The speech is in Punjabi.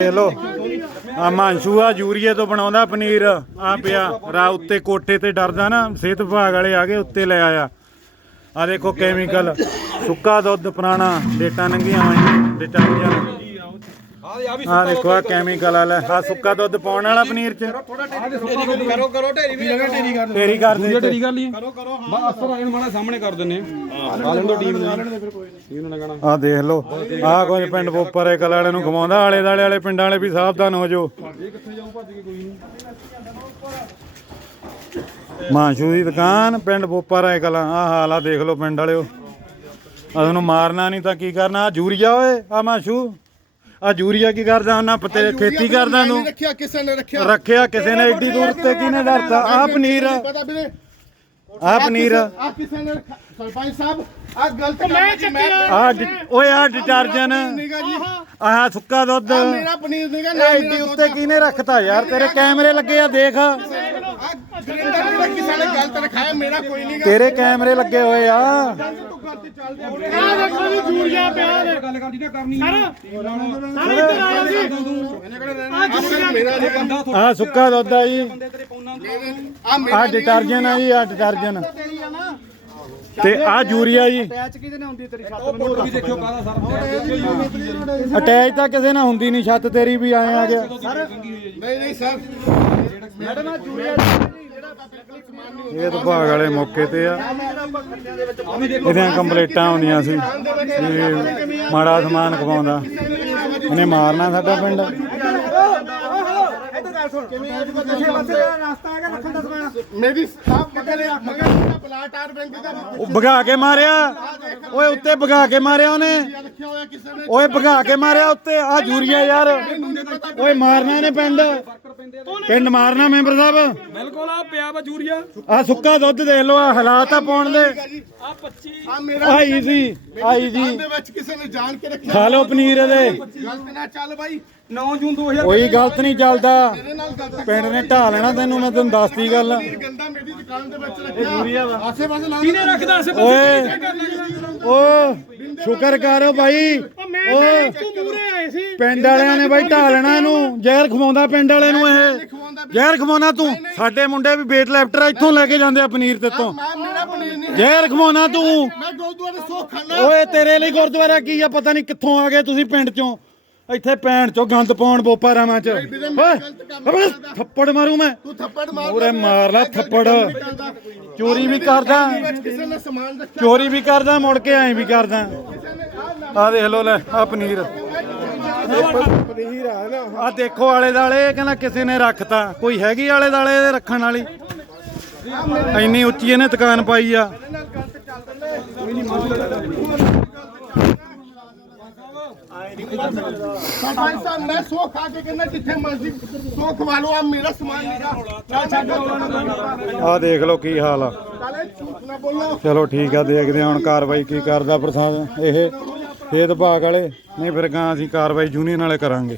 ਦੇਖ ਲੋ ਆ ਮਾਂਸ਼ੂ ਆ, ਯੂਰੀਏ ਤੋਂ ਬਣਾਉਂਦਾ ਪਨੀਰ। ਆ ਪਿਆ ਰਾ ਉੱਤੇ ਕੋਠੇ ਤੇ ਡਰਦਾ ਨਾ, ਸਿਹਤ ਵਿਭਾਗ ਵਾਲੇ ਆ ਗਏ, ਉੱਤੇ ਲੈ ਆਇਆ। ਆ ਦੇਖੋ ਕੈਮੀਕਲ ਸੁੱਕਾ ਦੁੱਧ ਪੁਰਾਣਾ, ਡੇਟਾਂ ਨੰਗੀਆਂ ਹੋਈਆਂ ਡਿਟਰਜੈਂਟ ਆ ਦੇਖੋ ਆ ਕੈਮੀਕਲ ਵਾਲਾ ਆ ਸੁੱਕਾ ਦੁੱਧ ਪਾਉਣ ਵਾਲਾ ਪਨੀਰ ਚ। ਕਰੋ ਕਰੋ। ਢੇਰੀ ਵੀ ਲਗਾ ਢੇਰੀ ਕਰ ਤੇਰੀ ਕਰ ਦੇ ਢੇਰੀ ਕਰ ਲਈ ਕਰੋ ਕਰੋ ਬਸ ਅਸਰ ਆਇਨ ਮਾੜਾ ਸਾਹਮਣੇ ਕਰ ਦਿੰਨੇ ਆ ਆ ਲੈਣ ਦੋ ਟੀਮ ਨੂੰ। ਨਾ ਆ ਦੇਖ ਲੋ ਆ ਕੁਝ ਪਿੰਡ ਪੋਪਰ ਕਲ ਵਾਲੇ ਨੂੰ ਘਮਾਉਂਦਾ ਆਲੇ ਦਾਲੇ ਵਾਲੇ ਪਿੰਡਾਂ ਵਾਲੇ ਵੀ ਸਾਵਧਾਨ ਹੋ ਜਾਓ। ਇਹ ਕਿੱਥੇ ਜਾਊ ਭੱਜ ਕੇ ਕੋਈ ਨਹੀਂ। ਮਾਂਸ਼ੂ ਦੀ ਦੁਕਾਨ ਪਿੰਡ ਪੋਪਰ ਆਏ ਕਲਾਂ। ਆ ਹਾਲ ਆ ਦੇਖ ਲੋ ਪਿੰਡ ਵਾਲਿਓ। ਆ ਉਹਨੂੰ ਮਾਰਨਾ ਨਹੀਂ ਤਾਂ ਕੀ ਕਰਨਾ? ਆ ਜੂਰੀਆ ਓਏ ਆ ਮਾਂਸ਼ੂ। ਆ ਜੂਰੀਆ ਕੀ ਕਰਦਾ ਉਹਨਾਂ ਪਤੇ ਖੇਤੀ ਕਰਦਾ ਨੂੰ ਰੱਖਿਆ ਕਿਸੇ ਨੇ ਰੱਖਿਆ। ਰੱਖਿਆ ਕਿਸੇ ਨੇ ਏਡੀ ਦੂਰ ਤੇ ਕਿਹਨੇ ਡਰਤਾ ਆ ਪਨੀਰ। ਪਤਾ ਵੀਰੇ। ਆ ਪਨੀਰ। ਆ ਕਿਸੇ ਨੇ। ਸਰਪੰਚ ਸਾਹਿਬ ਆ ਗਲਤ ਆ ਓਏ ਆ ਡਿਟਰਜਨ ਆਹ। ਸੁੱਕਾ ਦੁੱਧ। ਮੇਰਾ ਪਨੀਰ ਨੀਗਾ ਨਾ ਏਡੀ ਉੱਤੇ ਕਿਹਨੇ ਰੱਖਤਾ ਯਾਰ? ਤੇਰੇ ਕੈਮਰੇ ਲੱਗੇ ਆ ਦੇਖ। ਆ ਗ੍ਰਿੰਡਰ ਜਿਹੜਾ ਕਿਸੇ ਨੇ ਗਲਤ ਰਖਾਇਆ ਮੇਰਾ ਕੋਈ ਨਹੀਂਗਾ ਤੇਰੇ ਕੈਮਰੇ ਲੱਗੇ ਹੋਏ ਆ। ਤੂੰ ਗਲਤ ਚੱਲਦੇ ਆ ਦੇਖੋ ਜੀ ਜੂਰੀਆ ਪਿਆ ਨੇ ਗੱਲ ਕਰਦੀ ਨਾ ਕਰਨੀ ਸਾਰੇ ਇੱਧਰ ਆਓ ਜੀ ਆ ਜੂਰੀਆ ਮੇਰਾ ਨਹੀਂ ਬੰਦਾ ਆ ਸੁੱਕਾ ਦੁੱਧ ਆ ਜੀ। ਤੇਰੇ ਆ ਡਿਟਰਜਨ ਆ ਜੀ ਆ ਡਿਟਰਜਨ ਤੇ ਆ ਯੂਰੀਆ ਜੀ। ਮੋਟਰ ਵੀ ਦੇਖਿਓ ਕਾਹਦਾ ਸਰ ਅਟੈਚ ਤਾਂ ਕਿਸੇ ਨਾਲ ਹੁੰਦੀ ਨਹੀਂ ਛੱਤ ਤੇਰੀ ਵੀ ਆਏ ਆ ਗਿਆ ਨਹੀਂ ਨਹੀਂ ਸਰ। ਮੈਡਮ ਆ ਜੂਰੀਆ ਇਹ ਤਾਂ ਭਾਗ ਵਾਲੇ ਮੌਕੇ ਤੇ ਆ। ਇਹਦੀਆਂ ਕੰਪਲੇਟਾਂ ਆਉਂਦੀਆਂ ਸੀ ਵੀ ਮਾੜਾ ਸਮਾਨ ਖਵਾਉਂਦਾ। ਇਹਨੇ ਮਾਰਨਾ ਸਾਡਾ ਪਿੰਡ। ਮੇਰੀ ਸਾਹ ਮਗਰ ਮਗਰ ਦਾ ਪਲਾਟ ਆਰ ਬੈਂਕ ਦਾ ਉਹ ਭਗਾ ਕੇ ਮਾਰਿਆ। ਓਏ ਉੱਤੇ ਭਗਾ ਕੇ ਮਾਰਿਆ ਉਹਨੇ। ਓਏ ਭਗਾ ਕੇ ਮਾਰਿਆ ਉੱਤੇ। ਆ ਯੂਰੀਆ ਯਾਰ। ਓਏ ਮਾਰਨਾ ਇਹਨੇ ਪਿੰਡ। ਪਿੰਡ ਮਾਰਨਾ ਮੈਂਬਰ ਸਾਹਿਬ। ਬਿਲਕੁਲ ਆ ਪਿਆ ਵਾ ਜੂਰੀਆ। ਆ ਸੁੱਕਾ ਦੁੱਧ ਦੇਖ ਲਓ ਆ ਹਾਲਾਤ ਆ ਪਾਉਣ ਦੇ। ਆ 25 ਆ ਮੇਰਾ ਆਈ ਜੀ ਆਈ ਜੀ ਦੇ ਵਿੱਚ ਕਿਸੇ ਨੇ ਜਾਣ ਕੇ ਰੱਖਿਆ ਖਾ ਲਓ ਪਨੀਰ ਇਹਦੇ। ਗਲਤ ਨਾ ਚੱਲ ਬਾਈ 9 ਜੂਨ 2000 ਕੋਈ ਗਲਤ ਨਹੀਂ ਚੱਲਦਾ ਮੇਰੇ ਨਾਲ ਗਲਤ ਪਿੰਡ ਨੇ ਢਾ ਲੈਣਾ ਤੈਨੂੰ ਮੈਂ ਤੈਨੂੰ ਦੱਸਤੀ ਗੱਲ। ਪਨੀਰ ਗੰਦਾ ਮੇਰੀ ਦੁਕਾਨ ਦੇ ਵਿੱਚ ਰੱਖਿਆ। ਆਸੇ ਪਾਸੇ ਲਾ ਕਿਹਨੇ ਰੱਖਦਾ ਆਸੇ ਓਏ ਓ ਸ਼ੁਕਰ ਕਰ ਭਾਈ ਓ ਪਿੰਡ ਵਾਲਿਆਂ ਨੇ ਬਾਈ ਢਾ ਲੈਣਾ ਇਹਨੂੰ। ਜ਼ਹਿਰ ਖਵਾਉਂਦਾ ਪਿੰਡ ਵਾਲੇ ਨੂੰ ਇਹ। ਜ਼ਹਿਰ ਖਵਾਉਣਾ ਤੂੰ। ਸਾਡੇ ਮੁੰਡੇ ਵੀ ਵੇਟ ਲੈਫਟਰ ਆ, ਇੱਥੋਂ ਲੈ ਕੇ ਜਾਂਦੇ ਆ ਪਨੀਰ ਤੇ ਤੋਂ। ਮੈਂ ਮੇਰਾ ਪਨੀਰ ਨਹੀਂ। ਜ਼ਹਿਰ ਖਵਾਉਣਾ ਤੂੰ। ਮੈਂ ਗੁਰਦੁਆਰੇ ਸੋ ਖਾਣਾ ਓਏ ਤੇਰੇ ਲਈ ਗੁਰਦੁਆਰਾ ਕੀ ਆ? ਪਤਾ ਨਹੀਂ ਕਿੱਥੋਂ ਆ ਗਏ ਤੁਸੀਂ ਪਿੰਡ ਚੋਂ। ਇੱਥੇ ਭੈਣ ਚੋਂ ਗੰਦ ਪਾਉਣ ਬੋਪਾ ਰਾਵਾਂ ਚ ਓਏ ਅਬੇ ਥੱਪੜ ਮਾਰੂ ਮੈਂ। ਤੂੰ ਥੱਪੜ ਮਾਰ ਪੂਰੇ ਮਾਰ ਲੈ ਥੱਪੜ। ਚੋਰੀ ਵੀ ਕਰਦਾ। ਵਿੱਚ ਕਿਸੇ ਨੇ ਸਮਾਨ ਰੱਖਿਆ। ਚੋਰੀ ਵੀ ਕਰਦਾ ਮੁੜ ਕੇ ਐਂ ਵੀ ਕਰਦਾ। ਆ ਦੇਖ ਲੋ ਲੈ ਆ ਪਨੀਰ। ਆ ਦੇਖੋ ਆਲੇ ਦਾਲੇ ਕਹਿੰਦਾ ਕਿਸੇ ਨੇ ਰੱਖਤਾ। ਕੋਈ ਹੈਗੀ ਆਲੇ ਦਾਲੇ ਇਹਦੇ ਰੱਖਣ ਵਾਲੀ? ਇੰਨੀ ਉੱਚੀ ਇਹਨੇ ਦੁਕਾਨ ਪਾਈ ਆ। ਸਰਪੰਚ ਸਾਹਿਬ ਮੈਂ ਸੋ ਖਾ ਕੇ ਕਹਿੰਦਾ ਜਿੱਥੇ ਮਰਜ਼ੀ ਸੋ ਖਵਾ ਲਓ ਆ ਮੇਰਾ ਸਮਾਨ ਦੇਖ ਲੋ ਕੀ ਹਾਲ ਆ। ਚੱਲ ਠੀਕ ਆ ਦੇਖਦੇ ਹਾਂ ਹੁਣ ਕਾਰਵਾਈ ਕੀ ਕਰਦਾ ਪ੍ਰਸਾਦ ਇਹ ਖੇਤ ਭਾਗ ਵਾਲੇ ਨਹੀਂ ਫਿਰ ਗਾਂ ਅਸੀਂ ਕਾਰਵਾਈ ਯੂਨੀਅਨ ਵਾਲੇ ਕਰਾਂਗੇ।